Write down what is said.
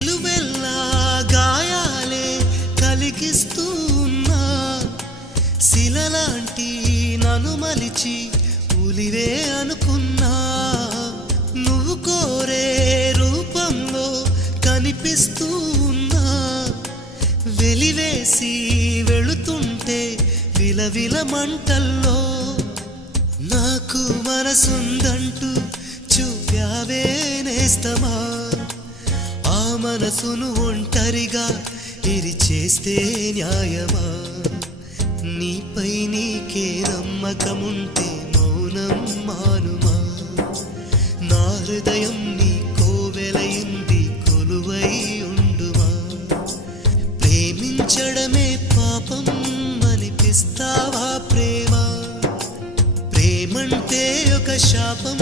నిలువెల్లా గాయాలే కలిగిస్తున్నా శిలలాంటి నన్ను మలిచి ఉలివే అనుకున్నా నువ్వు కోరే రూపంలో కనిపిస్తూ ఉన్నా వెలివేసి వెళుతుంటే విలవిల మంటల్లో నాకు మనసుందంటూ చూపావే నేస్తమా ఆ మనసును ఒంటరిగా ఇరిచేస్తే న్యాయమా నీపై నీకే నమ్మకముంటే మౌనం మానుమా నా హృదయం నీ కోవెలయింది కొలువై ఉండుమా ప్రేమించడమే పాపం అనిపిస్తావా ప్రేమ ప్రేమంటే ఒక శాపం